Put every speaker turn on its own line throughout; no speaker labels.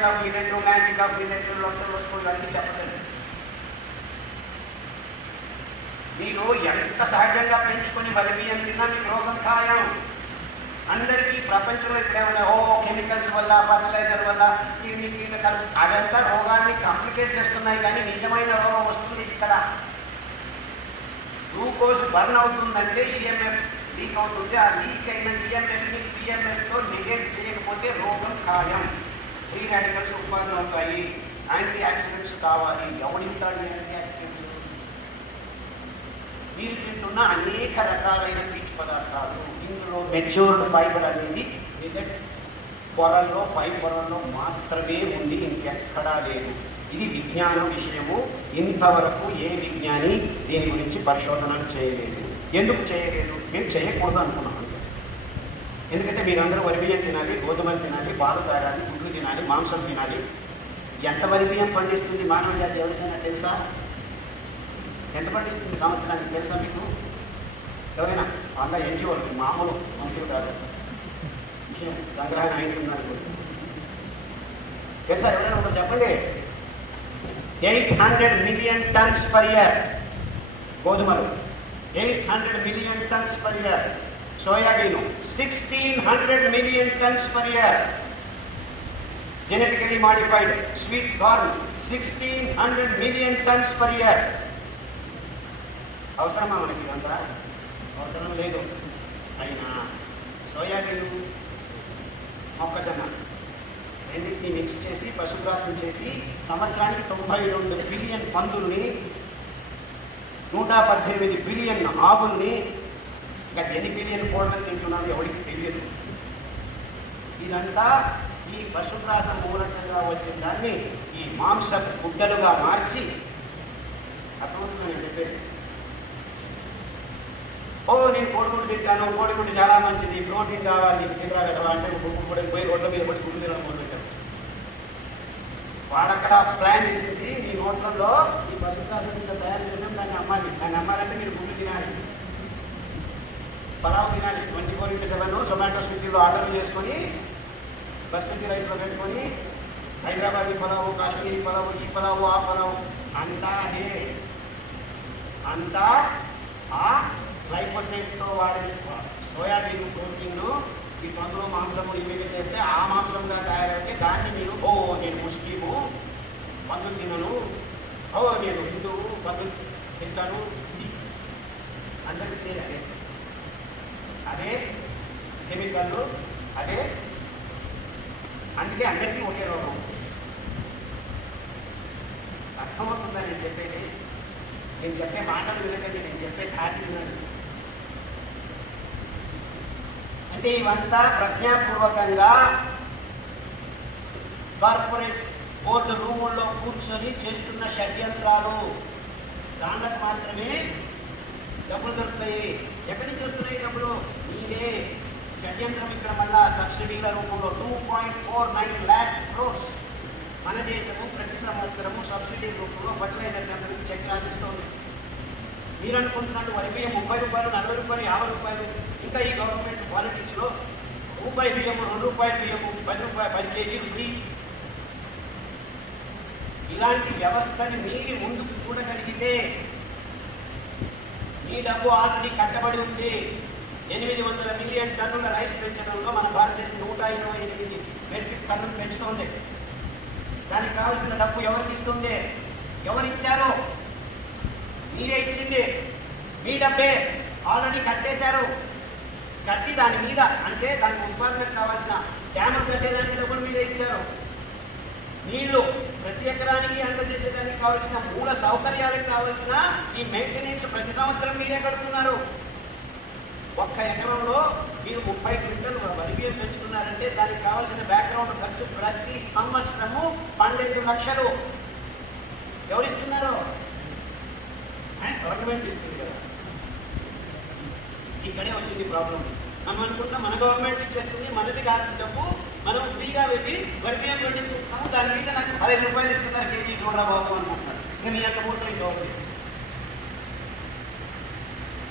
Side of unit magic of unit లొట్టలు వస్తువులు అన్నీ చెప్పలేదు. మీరు ఎంత సహజంగా పెంచుకొని వరి తిన్నా మీకు రోగం ఖాయం. అందరికీ ప్రపంచంలో ఇక్కడేమన్నా ఓ కెమికల్స్ వల్ల ఫర్టిలైజర్ వల్ల ఇవి కీటకాలు అవంతా రోగాన్ని కాంప్లికేట్ చేస్తున్నాయి కానీ నిజమైన రోగం వస్తుంది ఇక్కడ. గ్లూకోజ్ బర్న్ అవుతుందంటే ఈఎంఎఫ్ లీక్ అవుతుంది ఆ లీక్ అయిన ఈఎంఎఫ్ని పిఎంఎఫ్తో నెగెట్ చేయకపోతే రోగం ఖాయం. ఫ్రీ రాడికల్స్ ఉత్పాదన అవుతాయి యాంటీ ఆక్సిడెంట్స్ కావాలి. ఎవడిస్తాడు యాంటీ ఆక్సిడెంట్స్ మీరు తింటున్న అనేక రకాలైన పీచు పదార్థాలు. ఇందులో మెచ్యూర్డ్ ఫైబర్ అనేది పొలల్లో పొరల్లో పై పొరల్లో మాత్రమే ఉంది. ఇంకెక్కడా లేదు. ఇది విజ్ఞాన విషయము. ఇంతవరకు ఏ విజ్ఞాని దీని గురించి పరిశోధనలు చేయలేదు. ఎందుకు చేయలేదు? మేము చేయకూడదు అనుకున్నాం ఎందుకంటే మీరందరూ వరి బియ్యం తినాలి గోధుమలు తినాలి పాలు తాగాలి గుడ్లు తినాలి మాంసం తినాలి. ఎంత వరి బియ్యం పండిస్తుంది మానవ జాతి ఎవరికైనా తెలుసా? ఎంత పండిస్తుంది సంవత్సరానికి తెలుసా మీకు? ఎవరైనా? వంద ఎన్జిఓలు మామూలు మనుషులు కాదు. సంగ్రహం సంగ్రహణ అయింటున్నారు తెలుసా? ఎవరైనా ఒకటి చెప్పండి. Eight hundred million tons per year గోధుమలు. Eight hundred million tons per year. Soybean. Sixteen hundred million tons per year genetically modified sweet corn sixteen hundred million tons per year అవసరమా మనకి ఇదంతా? అవసరం లేదు. అయినా సోయాబీన్ మొక్కజొన్న రెండింటిని మిక్స్ చేసి పశుగ్రాసం చేసి సంవత్సరానికి తొంభై రెండు బిలియన్ పందుల్ని నూట పద్దెనిమిది బిలియన్ ఆవుల్ని ఇంకా ఎన్ని బిలియన్ కోళ్ళని తింటున్నారో ఎవరికి తెలియదు. ఇదంతా ఈ పశుగ్రాస మూలకంగా వచ్చిన దాన్ని ఈ మాంస గుడ్డలుగా మార్చి అర్థమవుతుందని నేను చెప్పేది? ఓ నేను కోడిగుడ్డు తింటాను. కోడిగుడ్డు చాలా మంచిది. ప్రోటీన్ కావాలి. నీకు తినరా కదా అంటే గుడ్డు కూడా పోయి రోడ్ల మీద పడి గుడ్డు తినడం మొదలుపెట్టాడు వాడక్కడ ప్లాన్ చేసింది మీ హోటల్లో ఈ పశుగ్రాసం మీద తయారు చేసాం దాన్ని అమ్మాలి. దాన్ని అమ్మాలంటే మీరు గుడ్డు తినాలి. పలావ్ తినాలి twenty four into seven Zomato స్విగ్గీలో ఆర్డర్ చేసుకొని బస్మతి రైస్లో పెట్టుకొని హైదరాబాదీ పలావు కాశ్మీరీ పలావు ఈ పలావు ఆ పలావు అంతా అదే. అంతా ఆ గ్లైఫోసేట్తో వాడే సోయాబీన్ ప్రోటీన్ ఈ పందులు మాంసము ఇవి చేస్తే ఆ మాంసంగా తయారైతే దాన్ని మీరు ఓ నేను ముస్లిము పందులు తినను ఓ నేను హిందువు పందులు తింటాను ఇది అందరికీ తెలియదు అదే అదే వాళ్ళు అదే? అందుకే అందరికీ ఒకే రోగం. అర్థమవుతుందా నేను చెప్పేది? నేను చెప్పే మాటలు వినకండి నేను చెప్పే ధాటి వినండి అంటే ఇవంతా ప్రజ్ఞాపూర్వకంగా కార్పొరేట్ బోర్డు రూముల్లో కూర్చొని చేస్తున్న షడ్యంత్రాలు. దానికి మాత్రమే డబ్బులు దొరుకుతాయి. ఎక్కడి నుంచి వస్తున్నాయి డబ్బులు? మీరే షడ్యంత్రం ఇక్కడ మళ్ళా సబ్సిడీల రూపంలో two point four nine lakh crores మన దేశము ప్రతి సంవత్సరము సబ్సిడీ రూపంలో ఫర్టిలైజర్ కంపెనీకి చెక్ రాసిస్తోంది. మీరు అనుకుంటున్నట్టు వరి బియ్యం ముప్పై రూపాయలు నలభై రూపాయలు యాభై రూపాయలు ఇంకా ఈ గవర్నమెంట్ పాలిటిక్స్లో రూపాయి బియ్యము రెండు రూపాయల బియ్యము పది రూపాయలు పది కేజీలు ఫ్రీ. ఇలాంటి వ్యవస్థని మీరు ముందుకు చూడగలిగితే మీ డబ్బు ఆల్రెడీ కట్టబడి ఉంది. ఎనిమిది వందల మిలియన్ టన్నుల రైస్ పెంచడంలో మన భారతదేశం నూట ఇరవై ఎనిమిది మెట్రిక్ టన్నులు పెంచుతోంది. దానికి కావాల్సిన డబ్బు ఎవరికి ఇస్తుంది? ఎవరిచ్చారు? మీరే ఇచ్చింది. మీ డబ్బే. ఆల్రెడీ కట్టేశారు. కట్టి దాని మీద అంటే దాని ఉత్పాదనకు కావాల్సిన డ్యాములు కట్టేదానికి డబ్బులు మీరే ఇచ్చారు. నీళ్ళు ప్రతి ఎకరానికి అందజేసేదానికి కావాల్సిన మూల సౌకర్యాలకు కావాల్సిన ఈ మెయింటెనెన్స్ ప్రతి సంవత్సరం మీరే కడుతున్నారు. ఒక్క ఎకరంలో మీరు ముప్పై క్వింటల్ వరి బియ్యం పెంచుకున్నారంటే దానికి కావాల్సిన బ్యాక్గ్రౌండ్ ఖర్చు ప్రతి సంవత్సరము పన్నెండు లక్షలు. ఎవరు ఇస్తున్నారు? గవర్నమెంట్ ఇస్తుంది కదా. ఇక్కడే వచ్చింది ప్రాబ్లం మనం అనుకుంటున్నా మన గవర్నమెంట్ ఇచ్చేస్తుంది మనది కాదు డబ్బు. మనం ఫ్రీగా వెళ్ళి వరి బియ్యం పండించుకుంటున్నాము. దాని మీద నాకు పదిహేను రూపాయలు ఇస్తున్నారు కేజీ చూడరా బాబు అనుకుంటున్నారు ఇంకా మీ అంత మూడు గవర్నమెంట్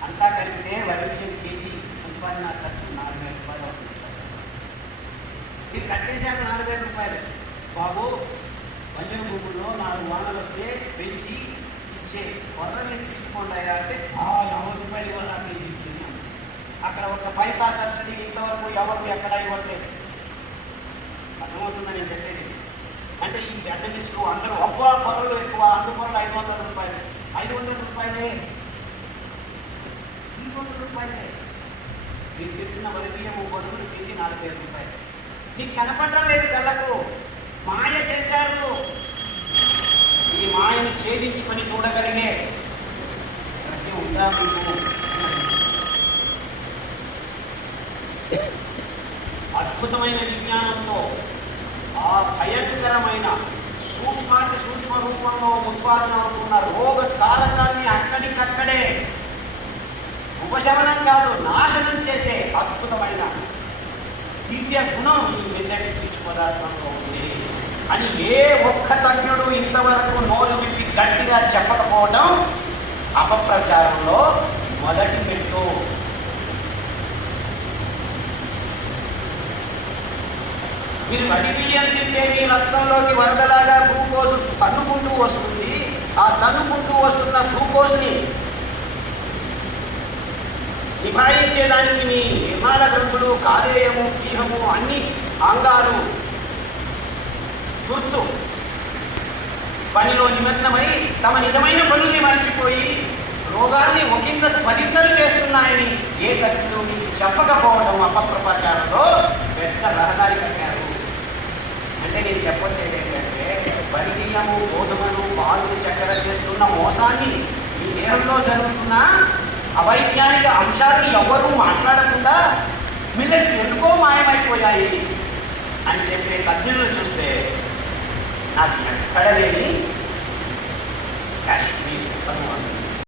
అంతా కలిపితే వరి బియ్యం కేజీ ఉత్పాదన ఖర్చు నాలుగు వేల రూపాయలు అవుతుంది. మీరు కట్టేశారు నాలుగు వేల రూపాయలు. బాబు వంజన భూముల్లో నాలుగు వానలు వస్తే పెంచి ఇచ్చే కొర్రని తీసుకోండి అయ్యా అంటే ఆ యాభై రూపాయలు ఇవ్వాలి నాకు కేజీ అక్కడ ఒక పైసా సబ్సిడీ ఇంతవరకు ఎవరు ఎక్కడ ఇవ్వట్లేదు. అర్థమవుతుందని నేను చెప్పేది? అంటే ఈ జర్నలిస్టులు అందరూ అబ్బా కొరలు ఎక్కువ అందుకొరలు ఐదు వందల రూపాయలు. ఐదు వందల రూపాయలే. ఐదు రూపాయలే మీరు పెట్టిన వరి బియ్యము గొడవలు తీసి నాలుగు వేల రూపాయలు. మీకు కనపడడం లేదు కళ్ళకు. మాయ చేశారు. ఈ మాయను ఛేదించుకొని చూడగలిగే ప్రతి ఉందా మీకు? అద్భుతమైన విజ్ఞానంతో ఆ భయంకరమైన సూక్ష్మాతి సూక్ష్మ రూపంలో ఉత్పాదన అవుతున్న రోగ కారకాన్ని అక్కడికక్కడే ఉపశమనం కాదు నాశనం చేసే అద్భుతమైన దివ్య గుణం ఈ మెల్లటి పీచు పదార్థంలో ఉంది అని ఏ ఒక్క తజ్ఞుడు ఇంతవరకు నోరు విప్పి గట్టిగా చెప్పకపోవడం అపప్రచారంలో మొదటి పెట్టు మీరు వరి బియ్యం తింటే మీ రక్తంలోకి వరదలాగా గ్లూకోజ్ తన్నుకుంటూ వస్తుంది. ఆ తన్నుకుంటూ వస్తున్న గ్లూకోజ్ని నిభాయించేదానికి మీ నిర్మాణ గ్రంథులు కాలేయము పీహము అన్ని అంగాలు గుర్తు పనిలో నిమగ్నమై తమ నిజమైన పనుల్ని మర్చిపోయి రోగాల్ని ఒకంత పదింతలు చేస్తున్నాయని ఏ తగ్గులు మీకు చెప్పకపోవడం అపప్రపంచంలో పెద్ద రహదారి కట్టారు. అంటే నేను చెప్పొచ్చేది ఏంటంటే వరి బియ్యము గోధుమలు పాలు చక్కెర చేస్తున్న మోసాన్ని మీ దేహంలో జరుగుతున్న అవైజ్ఞానిక అంశాన్ని ఎవరూ మాట్లాడకుండా మిల్లెట్స్ ఎందుకో మాయమైపోయాయి అని చెప్పే తజ్ఞులు చూస్తే నాకు ఎక్కడ లేని కాశ్మీర్